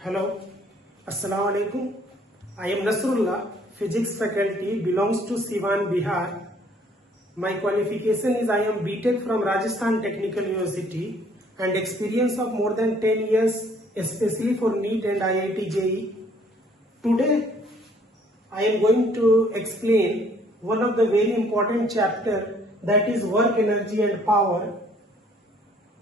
Hello, Assalamu alaikum. I am Nasrullah, Physics faculty, belongs to Siwan, Bihar. My qualification is I am BTech from Rajasthan Technical University and experience of more than 10 years, especially for NEET and IIT JEE. Today, I am going to explain one of the very important chapter, that is work, energy and power.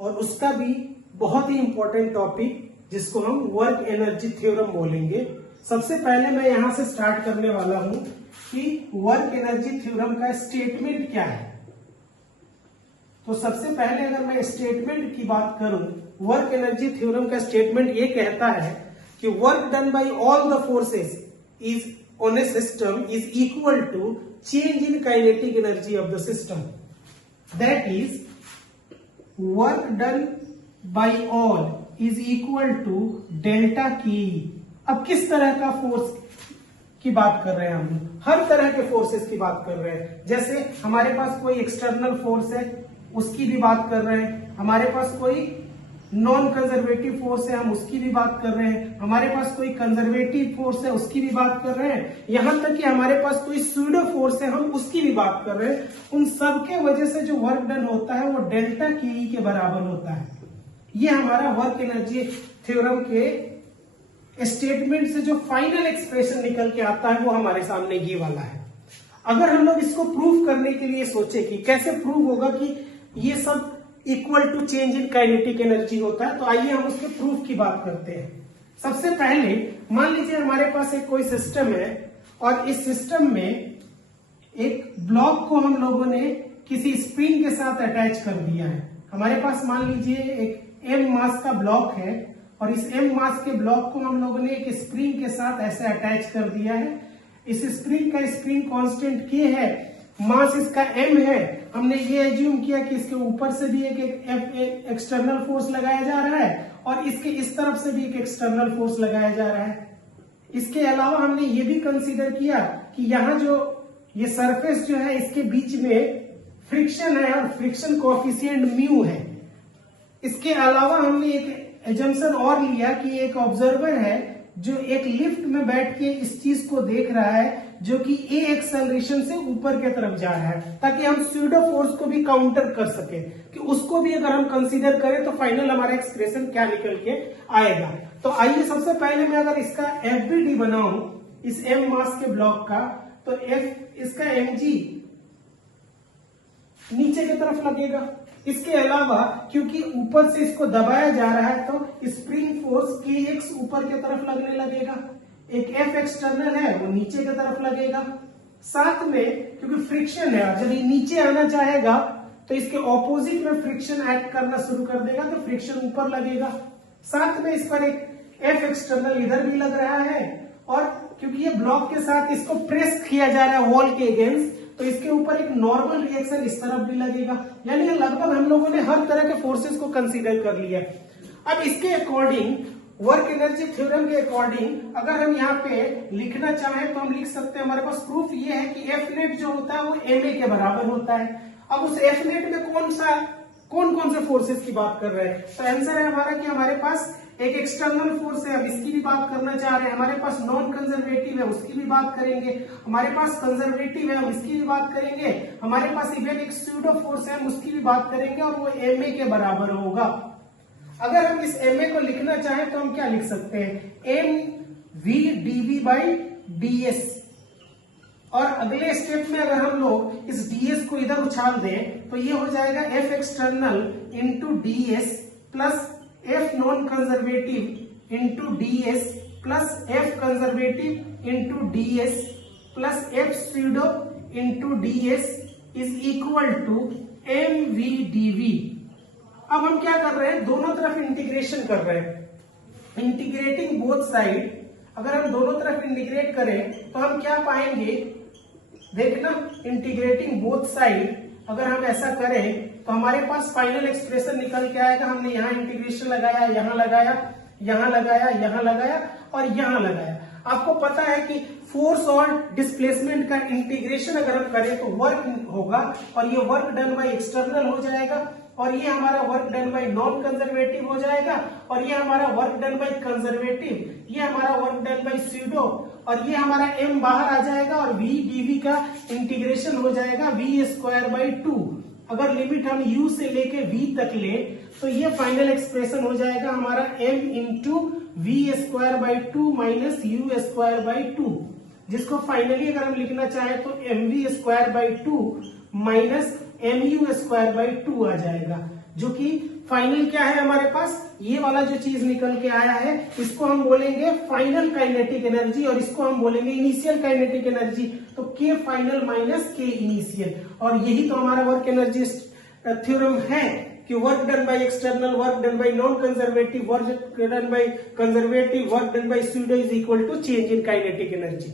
और उसका भी बहुत ही important topic जिसको हम work energy theorem बोलेंगे। सबसे पहले मैं यहां से स्टार्ट करने वाला हूं कि वर्क एनर्जी थ्योरम का स्टेटमेंट क्या है। तो सबसे पहले अगर मैं स्टेटमेंट की बात करूं, वर्क एनर्जी थ्योरम का स्टेटमेंट ये कहता है कि work done by all the forces is on a system is equal to change in kinetic energy of the system. That is work done by all is equal to delta K. अब किस तरह का force की बात कर रहे हैं हम? हर तरह के फोर्सेस की बात कर रहे हैं। जैसे हमारे पास कोई एक्सटर्नल फोर्स है उसकी भी बात कर रहे हैं, हमारे पास कोई नॉन कंजर्वेटिव फोर्स है हम उसकी भी बात कर रहे हैं, हमारे पास कोई कंजर्वेटिव फोर्स है उसकी भी बात कर रहे हैं, यहां तक कि हमारे पास कोई स्यूडो फोर्स है हम उसकी भी बात कर रहे हैं। उन सब के वजह से जो वर्क डन होता है वो डेल्टा की के बराबर होता है। ये हमारा वर्क एनर्जी थ्योरम के स्टेटमेंट से जो फाइनल एक्सप्रेशन निकल के आता है वो हमारे सामने ये वाला है। अगर हम लोग इसको प्रूव करने के लिए सोचे कि कैसे प्रूव होगा कि ये सब equal to change in kinetic energy होता है, तो आइए हम उसके प्रूफ की बात करते हैं। सबसे पहले मान लीजिए हमारे पास एक कोई सिस्टम है और इस सिस्टम में एक ब्लॉक को हम लोगों ने किसी स्प्रिंग के साथ अटैच कर दिया है। हमारे पास मान लीजिए एक m मास का ब्लॉक है और इस m मास के ब्लॉक को हम लोगों ने एक स्प्रिंग के साथ ऐसे अटैच कर दिया है। इस स्प्रिंग का स्प्रिंग कांस्टेंट k है, मास इसका m है। हमने ये एज्यूम किया कि इसके ऊपर से भी एक एक्सटर्नल फोर्स लगाया जा रहा है और इसके इस तरफ से भी एक एक्सटर्नल फोर्स लगाया जा रहा है। इसके अलावा हमने ये भी कंसीडर किया कि यहाँ जो ये सरफेस जो है इसके बीच में फ्रिक्शन है और फ्रिक्शन कोएफिशिएंट म्यू है। इसके अलावा हमने एक एजम्पशन और लिया कि एक ऑब्जर्वर है जो एक लिफ्ट में बैठ के इस चीज को देख रहा है जो कि ए एक्सेलरेशन से ऊपर की तरफ जा रहा है, ताकि हम स्यूडो फोर्स को भी काउंटर कर सके कि उसको भी अगर हम कंसीडर करें तो फाइनल हमारा एक्सप्रेशन क्या निकल के आएगा। तो आइए सबसे पहले मैं अगर इसका एफबीडी बनाऊं इस एम मास के ब्लॉक का, तो एफ इसका mg नीचे की तरफ लगेगा। इसके अलावा क्योंकि ऊपर से इसको दबाया जा रहा है तो स्प्रिंग फोर्स kx ऊपर की तरफ लगने लगेगा, एक F एक्सटर्नल है वो नीचे की तरफ लगेगा। साथ में क्योंकि फ्रिक्शन है, जब ये नीचे आना चाहेगा तो इसके ऑपोजिट में फ्रिक्शन एक्ट करना शुरू कर देगा तो फ्रिक्शन ऊपर लगेगा। साथ में इस पर एक F एक्सटर्नल इधर भी लग रहा है और क्योंकि ये ब्लॉक के साथ इसको प्रेस किया जा रहा है वॉल के अगेंस्ट, तो इसके ऊपर एक नॉर्मल रिएक्शन इस तरफ भी लगेगा। यानी लगभग हम लोगों ने हर तरह के फोर्सेस को कंसीडर कर लिया। अब इसके अकॉर्डिंग वर्क एनर्जी थ्योरम के अकॉर्डिंग अगर हम यहाँ पे लिखना चाहें तो हम लिख सकते हैं। हमारे पास प्रूफ ये है कि एफ नेट जो होता है वो ma के बराबर होता है। अब उस एफ नेट में कौन कौन से फोर्सेस की बात कर रहे हैं? तो आंसर है हमारा कि हमारे पास एक एक्सटर्नल फोर्स है, अब इसकी भी बात करना चाह रहे हैं। हमारे पास नॉन कंजर्वेटिव है उसकी भी बात करेंगे, हमारे पास कंजर्वेटिव है हम इसकी भी बात करेंगे, हमारे पास इवन एक स्यूडो फोर्स है हम उसकी भी बात करेंगे और वो ma के बराबर होगा। अगर हम इस ma को लिखना चाहें तो हम क्या लिख सकते हैं? mv dv by ds। और अगले स्टेप में अगर हम लोग इस ds को इधर उछाल दें तो ये हो जाएगा f external into ds plus f non conservative into ds plus f conservative into ds plus f pseudo into ds is equal to mv dv। अब हम क्या कर रहे हैं? दोनों तरफ इंटीग्रेशन कर रहे हैं, इंटीग्रेटिंग बोथ साइड। अगर हम दोनों तरफ इंटीग्रेट करें तो हम क्या पाएंगे? देखना, इंटीग्रेटिंग बोथ साइड अगर हम ऐसा करें तो हमारे पास फाइनल एक्सप्रेशन निकल के आएगा। हमने यहाँ इंटीग्रेशन लगाया, यहाँ लगाया, यहाँ लगाया, यहाँ लगाया और यहाँ लगाया। आपको पता है कि फोर्स और डिस्प्लेसमेंट का इंटीग्रेशन अगर हम करें तो वर्क होगा और ये वर्क डन बाय एक्सटर्नल हो जाएगा। और ये हमारा work done by non conservative हो जाएगा, और ये हमारा वर्क डन बाय कंजर्वेटिव, ये हमारा वर्क डन बाय स्यूडो, और ये हमारा m बाहर आ जाएगा और v dv का इंटीग्रेशन हो जाएगा v स्क्वायर बाई 2। अगर लिमिट हम u से लेके v तक ले तो ये फाइनल एक्सप्रेशन हो जाएगा हमारा m into v square by 2 minus u square by 2, जिसको फाइनली अगर हम लिखना चाहे तो m v square by 2 minus m u square by 2 आ जाएगा, जो कि फाइनल क्या है हमारे पास, ये वाला जो चीज निकल के आया है इसको हम बोलेंगे फाइनल काइनेटिक एनर्जी, और इसको हम बोलेंगे इनिशियल काइनेटिक एनर्जी। तो के फाइनल माइनस के इनिशियल, और यही तो हमारा वर्क एनर्जी थ्योरम है कि work done by external, work done by non conservative, work done by conservative, work done by pseudo is equal to change in kinetic energy.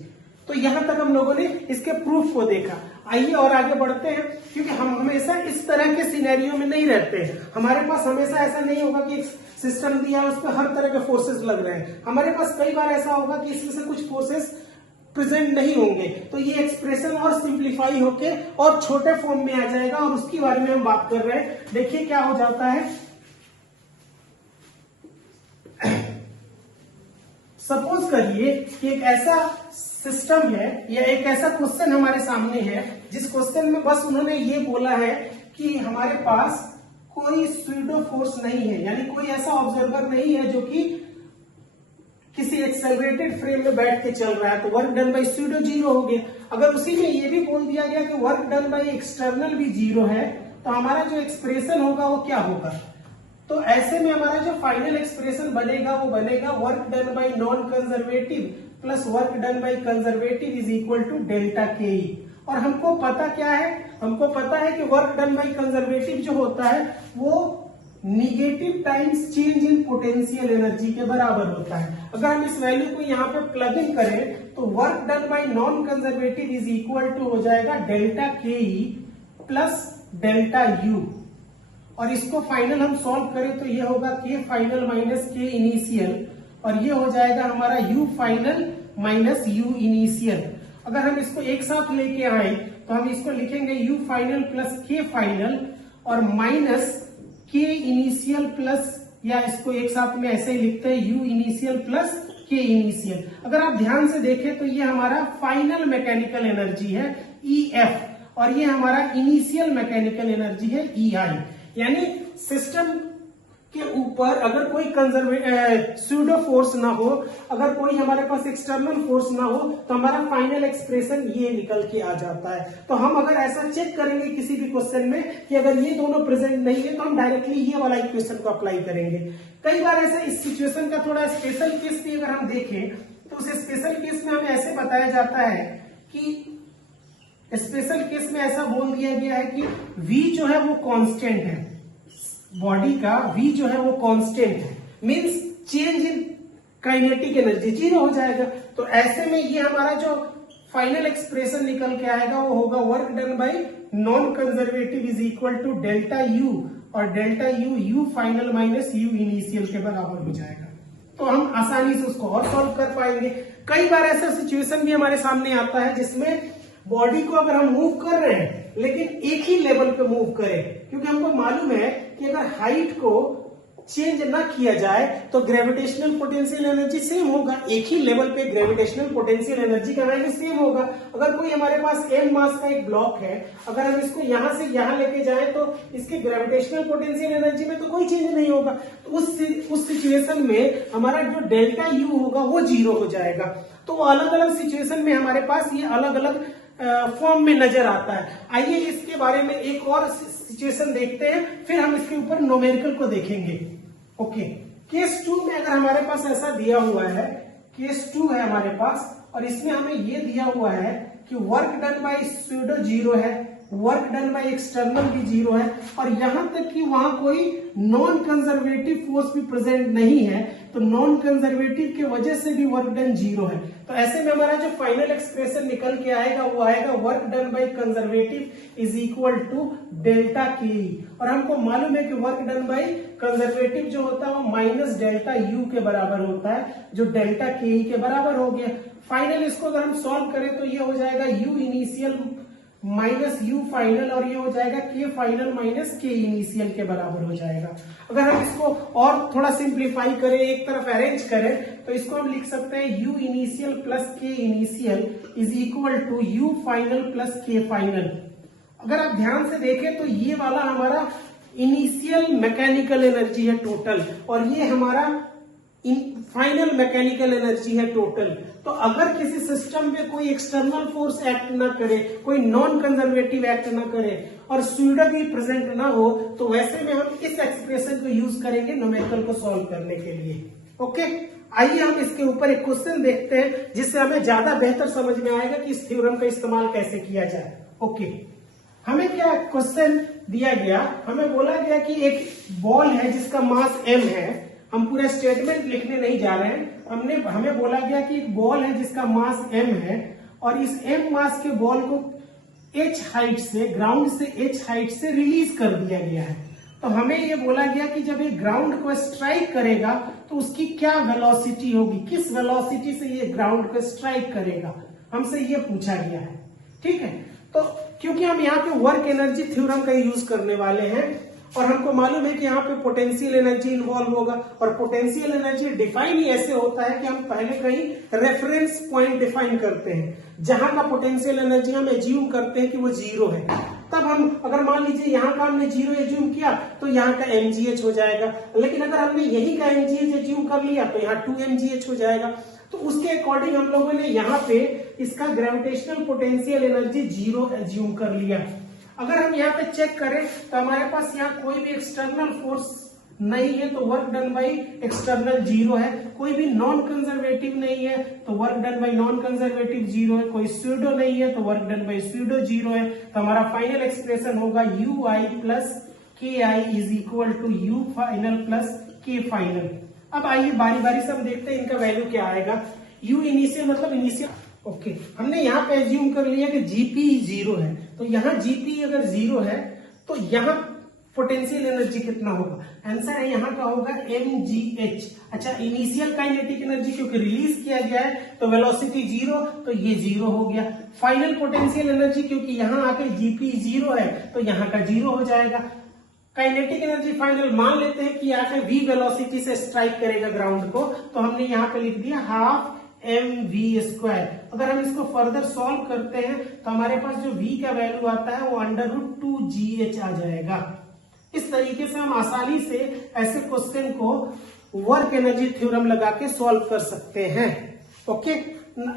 तो यहां तक हम लोगों ने इसके प्रूफ को देखा। आइए और आगे बढ़ते हैं, क्योंकि हम हमेशा इस तरह के सिनेरियो में नहीं रहते हैं। हमारे पास हमेशा ऐसा नहीं होगा कि सिस्टम दिया उस पर हर तरह के फोर्सेस लग रहे हैं। हमारे पास कई बार ऐसा होगा कि इसमें से कुछ फोर्सेस प्रेजेंट नहीं होंगे, तो ये एक्सप्रेशन और सिंप्लीफाई होके और छोटे फॉर्म में आ जाएगा, और उसके बारे में हम बात कर रहे हैं। देखिए क्या हो जाता है, सपोज करिए कि एक ऐसा सिस्टम है या एक ऐसा क्वेश्चन हमारे सामने है जिस क्वेश्चन में बस उन्होंने ये बोला है कि हमारे पास कोई स्यूडो फोर्स नहीं है, यानी कोई ऐसा ऑब्जर्वर नहीं है जो कि किसी एक्सेलरेटेड फ्रेम में बैठ के चल रहा है, तो वर्क डन बाय स्यूडो 0 हो गया। अगर उसी में ये भी बोल दिया गया कि वर्क डन बाय एक्सटर्नल भी 0 है, तो हमारा जो एक्सप्रेशन होगा वो क्या होगा, तो ऐसे में हमारा जो फाइनल एक्सप्रेशन बनेगा वो बनेगा work done by non conservative plus work done by conservative is equal to delta K E. और हमको पता क्या है, हमको पता है कि वर्क डन बाय कंजर्वेटिव जो होता है वो negative times change in potential energy के बराबर होता है। अगर हम इस वैल्यू को यहाँ पे प्लग इन करें तो work done by non conservative is equal to हो जाएगा delta K E plus delta U, और इसको फाइनल हम सॉल्व करें तो ये होगा के फाइनल माइनस के इनिशियल, और ये हो जाएगा हमारा you final minus U initial. अगर हम इसको एक साथ लेके आए तो हम इसको लिखेंगे you final plus K final और माइनस के इनिशियल प्लस, या इसको एक साथ में ऐसे ही लिखते हैं U initial plus K initial. अगर आप ध्यान से देखें तो ये हमारा फाइनल मैकेनिकल एनर्जी है ई एफ, और ये हमारा इनिशियल मैकेनिकल एनर्जी है ई आई। यानी सिस्टम के ऊपर अगर कोई स्यूडो फोर्स ना हो, अगर कोई हमारे पास एक्सटर्नल फोर्स ना हो, तो हमारा फाइनल एक्सप्रेशन ये निकल के आ जाता है। तो हम अगर ऐसा चेक करेंगे किसी भी क्वेश्चन में कि अगर ये दोनों प्रेजेंट नहीं है तो हम डायरेक्टली ये वाला इक्वेशन को अप्लाई करेंगे। कई बार ऐसा इस सिचुएशन का थोड़ा स्पेशल केस भी अगर हम देखें तो उस स्पेशल केस में हमें ऐसे बताया जाता है कि स्पेशल केस में ऐसा बोल दिया गया है कि v जो है वो कांस्टेंट है, बॉडी का v जो है वो कांस्टेंट है, means change in kinetic energy 0 हो जाएगा। तो ऐसे में ये हमारा जो फाइनल एक्सप्रेशन निकल के आएगा वो होगा work done by non conservative is equal to delta U, और delta U U final minus U initial के बराबर हो जाएगा। तो हम आसानी से उसको और सॉल्व कर पाएंगे। कई बार ऐसा सिचुएशन भी हमारे सामने आता है जिसमें बॉडी को अगर हम मूव कर रहे हैं लेकिन एक ही लेवल पे मूव करें, क्योंकि हमको मालूम है कि अगर हाइट को चेंज ना किया जाए तो ग्रेविटेशनल पोटेंशियल एनर्जी सेम होगा, एक ही लेवल पे ग्रेविटेशनल पोटेंशियल एनर्जी का वैल्यू सेम होगा। अगर कोई हमारे पास m मास का एक ब्लॉक है, अगर हम इसको यहां से यहां लेके जाए तो इसके ग्रेविटेशनल पोटेंशियल एनर्जी में तो कोई चेंज नहीं होगा। तो उस सिचुएशन में हमारा जो डेल्टा यू होगा वो 0 हो जाएगा। तो अलग अलग सिचुएशन में हमारे पास ये अलग अलग फॉर्म में नजर आता है। आइए इसके बारे में एक और सिचुएशन देखते हैं, फिर हम इसके ऊपर न्यूमेरिकल को देखेंगे। ओके, केस 2 में अगर हमारे पास ऐसा दिया हुआ है, केस 2 है हमारे पास, और इसमें हमें ये दिया हुआ है कि वर्क डन बाय स्यूडो 0 है, वर्क डन बाय एक्सटर्नल भी 0 है, और यहां तक कि वहां कोई नॉन कंजर्वेटिव फोर्स भी प्रेजेंट नहीं है, तो नॉन कंजर्वेटिव की वजह से भी वर्क डन 0 है। तो ऐसे में हमारा जो फाइनल एक्सप्रेशन निकल के आएगा वो आएगा work done by conservative is equal to delta K, और हमको मालूम है कि वर्क डन बाय कंजर्वेटिव जो होता है वो माइनस डेल्टा यू के बराबर होता है, जो डेल्टा के के बराबर हो गया। फाइनल इसको अगर हम सॉल्व करें तो ये हो जाएगा you initial minus you final, और ये हो जाएगा के फाइनल माइनस के इनिशियल के बराबर हो जाएगा। अगर हम इसको और थोड़ा सिंप्लीफाई करें, एक तरफ अरेंज करें, तो इसको हम लिख सकते हैं U initial plus K initial is equal to U final plus K final. अगर आप ध्यान से देखें तो ये वाला हमारा इनिशियल मैकेनिकल एनर्जी है टोटल, और ये हमारा फाइनल मैकेनिकल एनर्जी है टोटल। तो अगर किसी सिस्टम में कोई एक्सटर्नल फोर्स एक्ट ना करे, कोई नॉन कंजर्वेटिव एक्ट ना करे और स्यूडो भी प्रेजेंट ना हो, तो वैसे में हम इस एक्सप्रेशन को यूज करेंगे न्यूमेरिकल को सॉल्व करने के लिए। ओके, आइए हम इसके ऊपर एक क्वेश्चन देखते हैं जिससे हमें ज्यादा बेहतर समझ में आएगा कि इस थ्योरम का इस्तेमाल कैसे किया जाए। ओके, हमें क्या क्वेश्चन दिया गया, हमें बोला गया कि एक बॉल है जिसका मास m है। हम पूरा स्टेटमेंट लिखने नहीं जा रहे हैं, हमें बोला गया कि एक बॉल है जिसका मास m है, और इस m मास के बॉल को h हाइट से, ग्राउंड से h हाइट से रिलीज कर दिया गया है। तो हमें ये बोला गया कि जब ये ग्राउंड को स्ट्राइक करेगा तो उसकी क्या वेलोसिटी होगी, किस वेलोसिटी से ये ग्राउंड को स्ट्राइक करेगा, हमसे ये पूछा गया है। ठीक है, तो क्योंकि हम यहाँ पे वर्क एनर्जी थ्योरम का यूज करने वाले हैं, और हमको मालूम है कि यहाँ पे पोटेंशियल एनर्जी इन्वॉल्व होगा, और पोटेंशियल एनर्जी डिफाइन ही ऐसे होता है कि हम पहले कहीं रेफरेंस पॉइंट डिफाइन करते हैं, जहां का पोटेंशियल एनर्जी हम एज्यूम करते हैं कि वो जीरो है। तब हम अगर मान लीजिए यहाँ का हमने जीरो एज्यूम किया तो यहाँ का mgh हो जाएगा, लेकिन अगर हमने यही का mgh एज्यूम कर लिया तो यहाँ 2mgh हो जाएगा। तो उसके अकॉर्डिंग हम लोगों ने यहाँ पे इसका gravitational potential energy zero assume कर लिया। अगर हम यहाँ पे चेक करें तो हमारे पास यहाँ कोई भी एक्सटर्नल फोर्स नहीं है, तो work done by external zero है। कोई भी नॉन कंजर्वेटिव नहीं है तो work done by non conservative zero है। कोई स्यूडो नहीं है तो work done by pseudo zero है। तो हमारा फाइनल एक्सप्रेशन होगा U I plus K I is equal to U final plus K final. अब आइए बारी बारी से हम देखते हैं इनका वैल्यू क्या आएगा। यू इनिशियल मतलब इनिशियल, ओके, हमने यहाँ पे एज्यूम कर लिया कि जीपी जीरो है, तो यहाँ जीपी अगर जीरो है तो यहाँ पोटेंशियल एनर्जी कितना होगा, आंसर है यहाँ का होगा mgh। अच्छा, इनिशियल काइनेटिक एनर्जी क्योंकि रिलीज किया गया है तो वेलोसिटी जीरो, तो ये जीरो हो गया। फाइनल पोटेंशियल एनर्जी क्योंकि यहाँ आके जीपी जीरो है तो यहाँ का जीरो हो जाएगा। काइनेटिक एनर्जी फाइनल मान लेते हैं कि आके v वेलोसिटी से स्ट्राइक करेगा ग्राउंड को, तो हमने यहाँ पे लिख दिया हाफ mv²। अगर हम इसको फर्दर सॉल्व करते हैं तो हमारे पास जो v का वैल्यू आता है वो √2gh आ जाएगा। इस तरीके से हम आसानी से ऐसे क्वेश्चन को वर्क एनर्जी थ्योरम लगा के सॉल्व कर सकते हैं। ओके,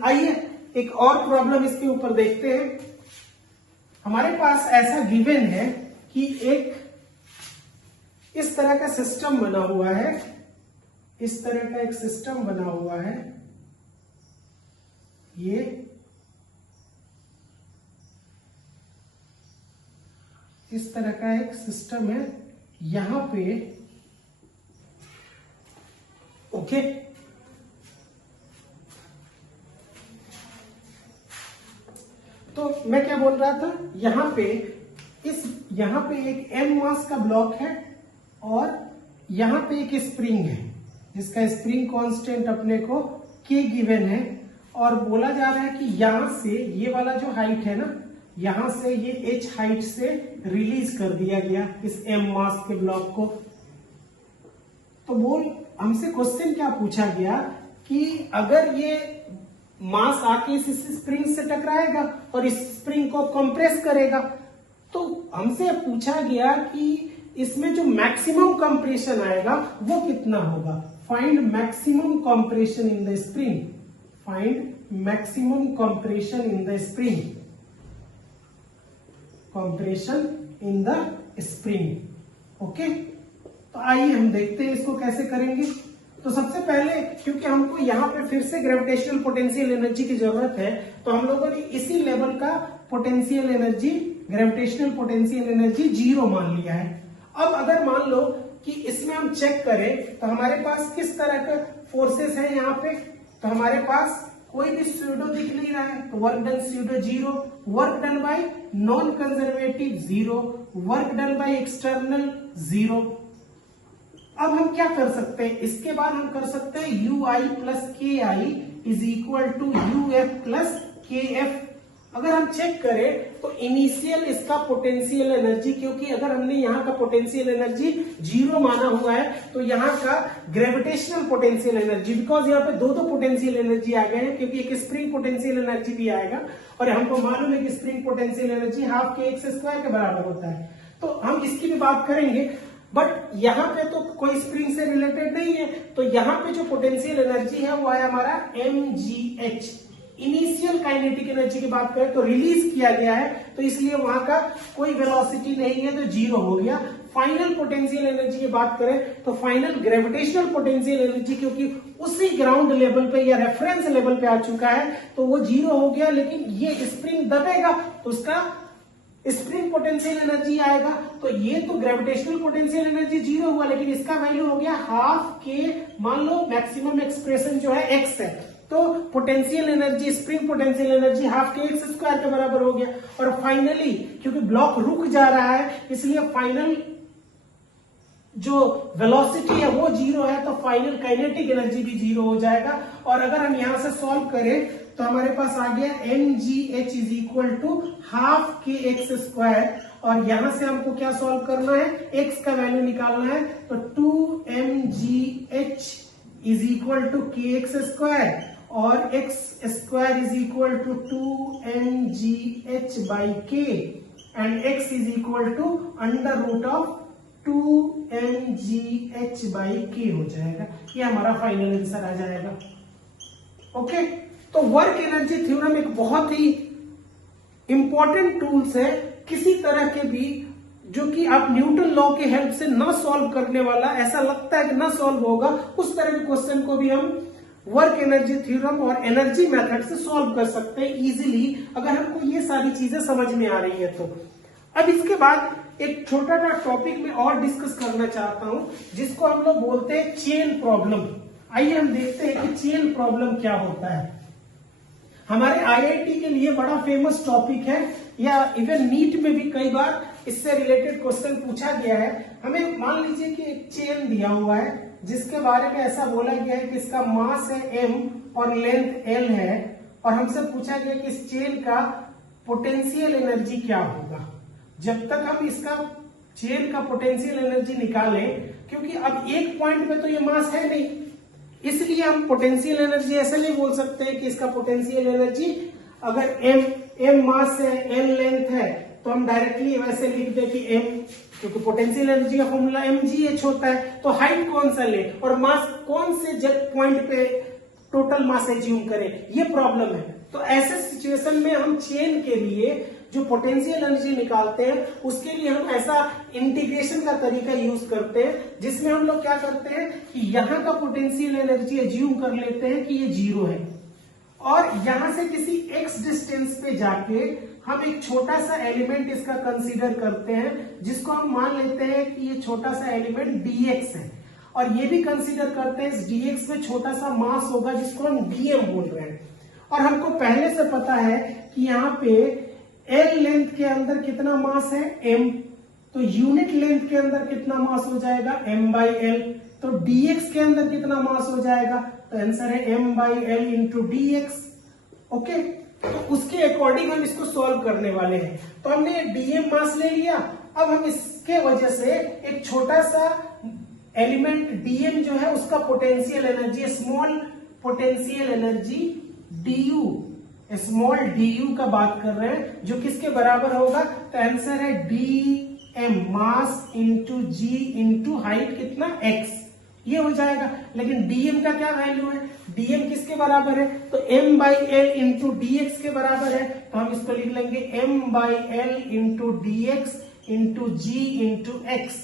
आइए एक और प्रॉब्लम इसके ऊपर देखते हैं। हमारे पास ऐसा गिवन है कि एक इस तरह का सिस्टम बना हुआ है, इस तरह का एक सिस्टम बना हुआ है, ये इस तरह का एक सिस्टम है यहां पे। ओके, तो मैं क्या बोल रहा था, यहां पे एक m मास का ब्लॉक है और यहां पे एक स्प्रिंग है जिसका स्प्रिंग कांस्टेंट अपने को k गिवन है, और बोला जा रहा है कि यहां से ये वाला जो हाइट है ना, यहां से ये h हाइट से रिलीज कर दिया गया इस m मास के ब्लॉक को। तो हमसे क्वेश्चन क्या पूछा गया कि अगर ये मास आके इस स्प्रिंग से टकराएगा और इस स्प्रिंग को कंप्रेस करेगा, तो हमसे पूछा गया कि इसमें जो मैक्सिमम कंप्रेशन आएगा वो कितना होगा। Find maximum compression in the spring, find maximum compression in the spring, compression in the spring. Okay, तो आइए हम देखते हैं इसको कैसे करेंगे। तो सबसे पहले क्योंकि हमको यहाँ पे फिर से ग्रेविटेशनल पोटेंशियल एनर्जी की जरूरत है, तो हम लोगों ने इसी लेवल का potential energy, gravitational potential energy zero मान लिया है। अब अगर मान लो कि इसमें हम चेक करें तो हमारे पास किस तरह के फोर्सेस हैं यहाँ पे, तो हमारे पास कोई भी स्यूडो दिख नहीं रहा है, तो work done pseudo zero, work done by non conservative zero, work done by external zero. अब हम क्या कर सकते हैं, इसके बाद हम कर सकते हैं ui plus K I is equal to uf plus K F. अगर हम चेक करें तो इनिशियल इसका पोटेंशियल एनर्जी, क्योंकि अगर हमने यहाँ का पोटेंशियल एनर्जी 0 माना हुआ है तो यहाँ का ग्रेविटेशनल पोटेंशियल एनर्जी, बिकॉज यहाँ पे दो पोटेंशियल एनर्जी आ गए हैं, क्योंकि एक स्प्रिंग पोटेंशियल एनर्जी भी आएगा और हमको मालूम है कि spring potential energy half k x square के बराबर होता है, तो हम इसकी भी बात करेंगे। बट यहाँ पे तो कोई स्प्रिंग से रिलेटेड नहीं है, तो यहाँ पे जो पोटेंशियल एनर्जी है वो है हमारा mgh। इनिशियल काइनेटिक एनर्जी की बात करें तो रिलीज किया गया है, तो इसलिए वहां का कोई वेलोसिटी नहीं है, तो 0 हो गया। फाइनल पोटेंशियल एनर्जी की बात करें तो फाइनल ग्रेविटेशनल पोटेंशियल एनर्जी, क्योंकि उसी ग्राउंड लेवल पे या रेफरेंस लेवल पे आ चुका है, तो वो 0 हो गया। लेकिन ये स्प्रिंग दबेगा तो उसका स्प्रिंग पोटेंशियल एनर्जी आएगा, तो ये तो ग्रेविटेशनल पोटेंशियल एनर्जी 0 हुआ, लेकिन इसका वैल्यू हो गया हाफ के, मान लो मैक्सिमम एक्सप्रेशन जो है x है, तो potential energy, spring potential energy half k x square के बराबर हो गया। और फाइनली क्योंकि ब्लॉक रुक जा रहा है, इसलिए फाइनल जो वेलोसिटी है वो 0 है, तो फाइनल काइनेटिक एनर्जी भी 0 हो जाएगा। और अगर हम यहां से सॉल्व करें तो हमारे पास आ गया mgh is equal to half k x square, और यहां से हमको क्या सॉल्व करना है, x का वैल्यू निकालना है, तो 2mgh is equal to K x square और X square is equal to 2mgh by K and x is equal to under root of 2mgh by K हो जाएगा। ये हमारा फाइनल आंसर आ जाएगा। ओके, तो वर्क एनर्जी थ्योरम एक बहुत ही important tools है, किसी तरह के भी जो कि आप न्यूटन लॉ के हेल्प से ना सॉल्व करने वाला, ऐसा लगता है कि ना सॉल्व होगा, उस तरह के क्वेश्चन को भी हम वर्क एनर्जी थ्योरम और एनर्जी मेथड से सॉल्व कर सकते हैं इजीली, अगर हमको ये सारी चीजें समझ में आ रही है तो। अब इसके बाद एक छोटा सा टॉपिक में और डिस्कस करना चाहता हूं, जिसको हम लोग बोलते हैं चेन प्रॉब्लम। आइए हम देखते हैं कि चेन प्रॉब्लम क्या होता है। हमारे आईआईटी के लिए बड़ा फेमस टॉपिक है, या इवन नीट में भी कई बार इससे रिलेटेड क्वेश्चन पूछा गया है। हमें मान लीजिए कि एक चेन दिया हुआ है जिसके बारे में ऐसा बोला गया है कि इसका मास है m और लेंथ l है, और हमसे पूछा गया कि इस चेन का पोटेंशियल एनर्जी क्या होगा। जब तक हम इसका चेन का पोटेंशियल एनर्जी निकालें, क्योंकि अब एक पॉइंट पे तो ये मास है नहीं, इसलिए हम पोटेंशियल एनर्जी ऐसे नहीं बोल सकते हैं कि इसका पोटेंशियल एनर्जी, अगर m मास है l लेंथ है, तो हम डायरेक्टली वैसे लिख दे कि m, क्योंकि पोटेंशियल एनर्जी का फॉर्मूला mgh होता है, तो हाइट कौन सा ले और मास कौन से पॉइंट पे टोटल मास एज्यूम करें, ये प्रॉब्लम है। तो ऐसे सिचुएशन में हम चेन के लिए जो पोटेंशियल एनर्जी निकालते हैं, उसके लिए हम ऐसा इंटीग्रेशन का तरीका यूज करते हैं, जिसमें हम लोग क्या करते हैं कि यहाँ का पोटेंशियल एनर्जी एज्यूम कर लेते हैं कि ये 0 है, और यहां से किसी x डिस्टेंस पे जाके हम एक छोटा सा एलिमेंट इसका कंसीडर करते हैं, जिसको हम मान लेते हैं कि ये छोटा सा एलिमेंट dx है, और ये भी कंसीडर करते हैं इस dx में छोटा सा मास होगा जिसको हम dm बोल रहे हैं। और हमको पहले से पता है कि यहाँ पे l लेंथ के अंदर कितना मास है m, तो यूनिट लेंथ के अंदर कितना मास हो जाएगा m बाई l, तो dx के अंदर कितना मास हो जाएगा, तो आंसर है m by l into dx। Okay, तो उसके अकॉर्डिंग हम इसको सॉल्व करने वाले हैं। तो हमने dm मास ले लिया, अब हम इसके वजह से एक छोटा सा एलिमेंट dm जो है उसका potential energy, small potential energy du, small du का बात कर रहे हैं, जो किसके बराबर होगा, तो आंसर है dm mass into g into height कितना x, ये हो जाएगा। लेकिन dm का क्या वैल्यू है, dm किसके बराबर है, तो m by L into dx के बराबर है, तो हम इसको लिख लेंगे m by L into dx into g into x।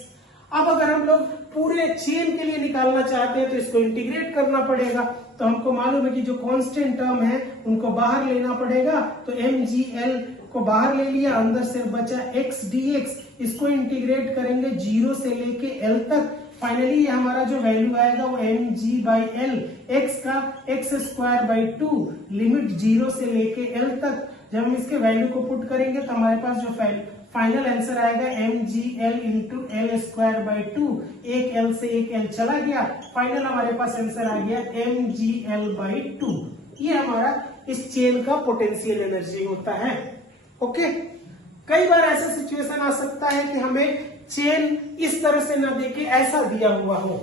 अब अगर हम लोग पूरे चेन के लिए निकालना चाहते हैं तो इसको इंटीग्रेट करना पड़ेगा, तो हमको मालूम है कि जो कांस्टेंट टर्म है उनको बाहर लेना पड़ेगा, तो mgl को बाहर ले लिया, अंदर से बचा x dx, इसको इंटीग्रेट करेंगे 0 से लेके l तक, फाइनली हमारा जो वैल्यू आएगा वो mg बाई एल, x का x स्क्वायर बाई 2, लिमिट 0 से लेके l तक। जब हम इसके वैल्यू को पुट करेंगे तो हमारे पास जो फाइनल आंसर आएगा mgl into L square by 2, एक l से एक l चला गया, फाइनल हमारे पास आंसर आ गया mgl बाई 2। ये हमारा इस चेन का पोटेंशियल एनर्जी होता है। ओके, कई बार ऐसा सिचुएशन आ सकता है कि हमें चेन इस तरह से ना देके ऐसा दिया हुआ हो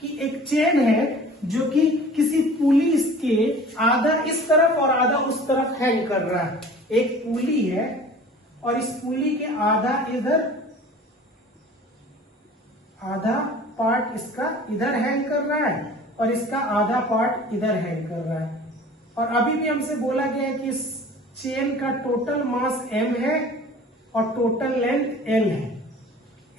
कि एक चेन है जो कि किसी पुली के आधा इस तरफ और आधा उस तरफ हैंग कर रहा है। एक पुली है और इस पुली के आधा इधर, आधा पार्ट इसका इधर हैंग कर रहा है और इसका आधा पार्ट इधर हैंग कर रहा है। और अभी भी हमसे बोला गया है कि इस चेन का टोटल मास m है और टोटल लेंथ l है।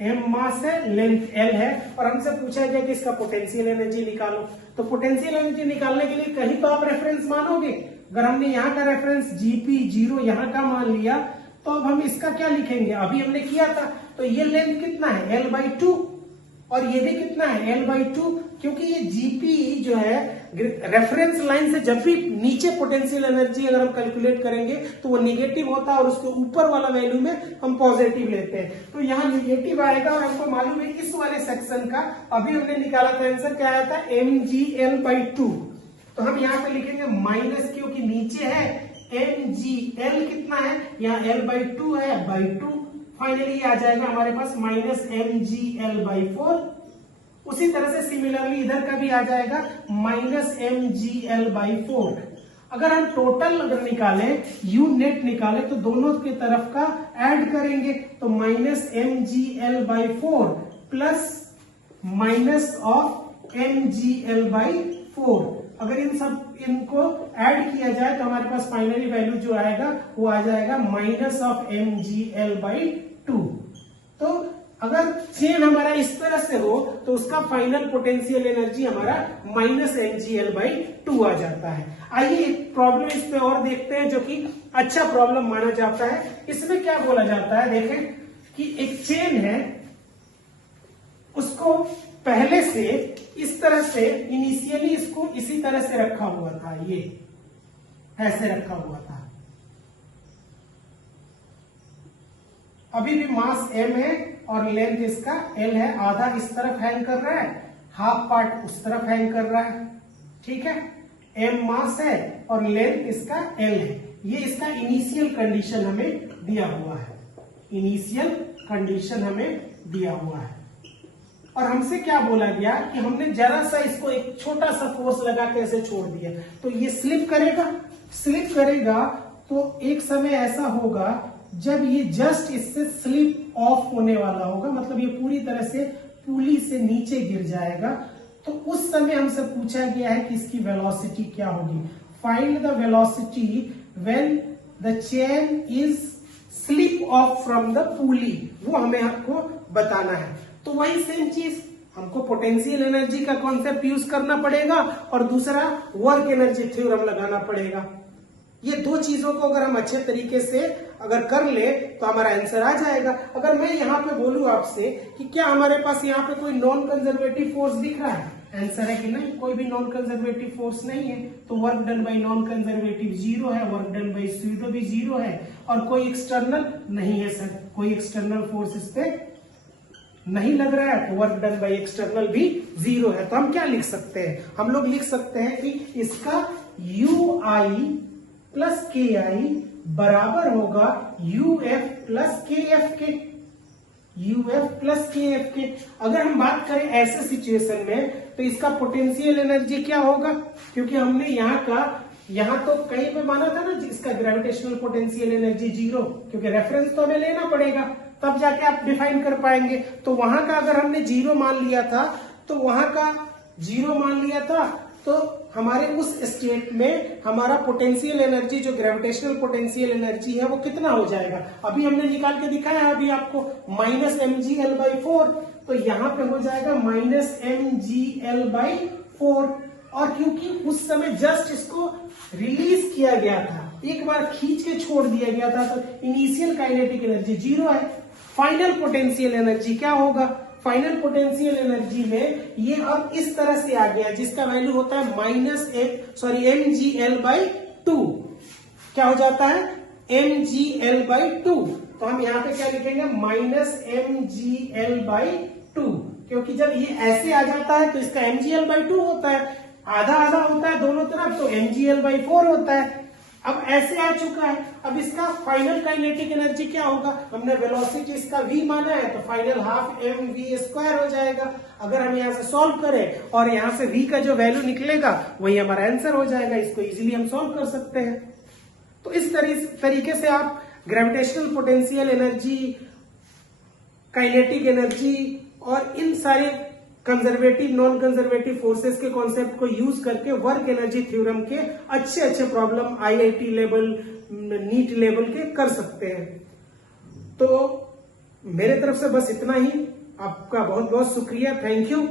m मास है, लेंथ l है, और हमसे पूछा गया कि इसका पोटेंशियल एनर्जी निकालो। तो पोटेंशियल एनर्जी निकालने के लिए कहीं तो आप रेफरेंस मानोगे। अगर हमने यहाँ का रेफरेंस Gp 0 यहाँ का मान लिया तो अब हम इसका क्या लिखेंगे, अभी हमने किया था। तो ये लेंथ कितना है, l/2, और ये भी कितना है, l/2, क्योंकि ये Gp जो है रेफरेंस लाइन से जब भी नीचे पोटेंशियल एनर्जी अगर हम कैलकुलेट करेंगे तो वो निगेटिव होता है और उसके ऊपर वाला वैल्यू में हम पॉजिटिव लेते हैं। तो यहाँ निगेटिव आएगा और हमको मालूम है इस वाले सेक्शन का अभी हमने निकाला था आंसर क्या आया था, mgl/2। तो हम यहाँ पे लिखेंगे माइनस, क्योंकि नीचे है mgl कितना है, यहाँ l/2 है, by 2, फाइनली आ जाएगा हमारे पास माइनस mgl/4। उसी तरह से सिमिलरली इधर का भी आ जाएगा माइनस mgl/4। अगर हम टोटल अगर निकालें, यू नेट निकालें, तो दोनों की तरफ का ऐड करेंगे तो minus mgl/4 plus minus of mgl/4। अगर इन सब इनको ऐड किया जाए तो हमारे पास फाइनली वैल्यू जो आएगा वो आ जाएगा माइनस ऑफ mgl/2। तो अगर चेन हमारा इस तरह से हो तो उसका फाइनल पोटेंशियल एनर्जी हमारा माइनस mgl/2 आ जाता है। आइए एक प्रॉब्लम इस पे और देखते हैं जो कि अच्छा प्रॉब्लम माना जाता है। इसमें क्या बोला जाता है, देखें कि एक चेन है, उसको पहले से इस तरह से इनिशियली इसको इसी तरह से रखा हुआ था, ये ऐसे रखा हुआ था। अभी भी मास m है और लेंथ इसका l है। आधा इस तरफ हैंग कर रहा है, हाफ पार्ट उस तरफ हैंग कर रहा है, ठीक है। m मास है और लेंथ इसका l है। ये इसका इनिशियल कंडीशन हमें दिया हुआ है, इनिशियल कंडीशन हमें दिया हुआ है। और हमसे क्या बोला गया कि हमने जरा सा इसको एक छोटा सा फोर्स लगा के ऐसे छोड़ दिया तो ये स्लिप करेगा। स्लिप करेगा तो एक समय ऐसा होगा जब ये जस्ट इससे स्लिप ऑफ होने वाला होगा, मतलब ये पूरी तरह से पुली से नीचे गिर जाएगा। तो उस समय हमसे पूछा गया है कि इसकी वेलोसिटी क्या होगी। Find the velocity when the chain is slip of from the पुली, वो हमें आपको बताना है। तो वही सेम चीज हमको पोटेंशियल एनर्जी का कॉन्सेप्ट यूज करना पड़ेगा और दूसरा वर्क एनर्जी थ्योरम लगाना पड़ेगा। ये दो चीजों को अगर हम अच्छे तरीके से अगर कर ले तो हमारा आंसर आ जाएगा। अगर मैं यहाँ पे बोलूं आपसे कि क्या हमारे पास यहाँ पे कोई नॉन कंजर्वेटिव फोर्स दिख रहा है, आंसर है कि नहीं, कोई भी नॉन कंजर्वेटिव फोर्स नहीं है। तो work done by non conservative 0 है, वर्क डन बाय स्यूडो भी 0 है, और कोई एक्सटर्नल नहीं है सर, कोई एक्सटर्नल फोर्स इस पे नहीं लग रहा है, तो वर्क डन बाय एक्सटर्नल भी 0 है। तो हम क्या लिख सकते हैं, हम लोग लिख सकते हैं कि इसका ui प्लस KI बराबर होगा UF प्लस KF के, UF प्लस KF के। अगर हम बात करें ऐसे सिचुएशन में तो इसका पोटेंशियल एनर्जी क्या होगा, क्योंकि हमने यहाँ तो कहीं पे माना था ना इसका ग्रेविटेशनल पोटेंशियल एनर्जी 0, क्योंकि रेफरेंस तो हमें लेना पड़ेगा तब जाके आप डिफाइन कर पाएंगे। तो वहां का अगर हमने 0 मान लिया था तो वहां का 0 मान लिया था तो हमारे उस स्टेट में हमारा पोटेंशियल एनर्जी जो ग्रेविटेशनल पोटेंशियल एनर्जी है वो कितना हो जाएगा, अभी हमने निकाल के दिखाया है अभी आपको, माइनस mgl/4। तो यहाँ पे हो जाएगा माइनस mgl/4। और क्योंकि उस समय जस्ट इसको रिलीज किया गया था, एक बार खींच के छोड़ दिया गया था, तो इनिशियल काइनेटिक एनर्जी 0 है। फाइनल पोटेंशियल एनर्जी क्या होगा, फाइनल पोटेंशियल एनर्जी में ये अब इस तरह से आ गया जिसका वैल्यू होता है mgl/2। क्या हो जाता है, mgl/2। तो हम यहाँ पे क्या लिखेंगे, माइनस mgl/2, क्योंकि जब ये ऐसे आ जाता है तो इसका mgl/2 होता है, आधा आधा होता है दोनों तरफ, तो mgl/4 होता है। अब ऐसे आ चुका है। अब इसका फाइनल काइनेटिक एनर्जी क्या होगा, हमने वेलोसिटी इसका v माना है तो फाइनल हाफ mv² हो जाएगा। अगर हम यहाँ से सॉल्व करें और यहाँ से v का जो वैल्यू निकलेगा वही हमारा आंसर हो जाएगा। इसको इजीली हम सॉल्व कर सकते हैं। तो इस तरीके से आप gravitational potential energy, kinetic energy और इन सारे कंजर्वेटिव नॉन कंजर्वेटिव फोर्सेस के कॉन्सेप्ट को यूज करके वर्क एनर्जी थ्योरम के अच्छे problem IIT level, NEET level के कर सकते हैं। तो मेरे तरफ से बस इतना ही। आपका बहुत बहुत शुक्रिया, थैंक यू।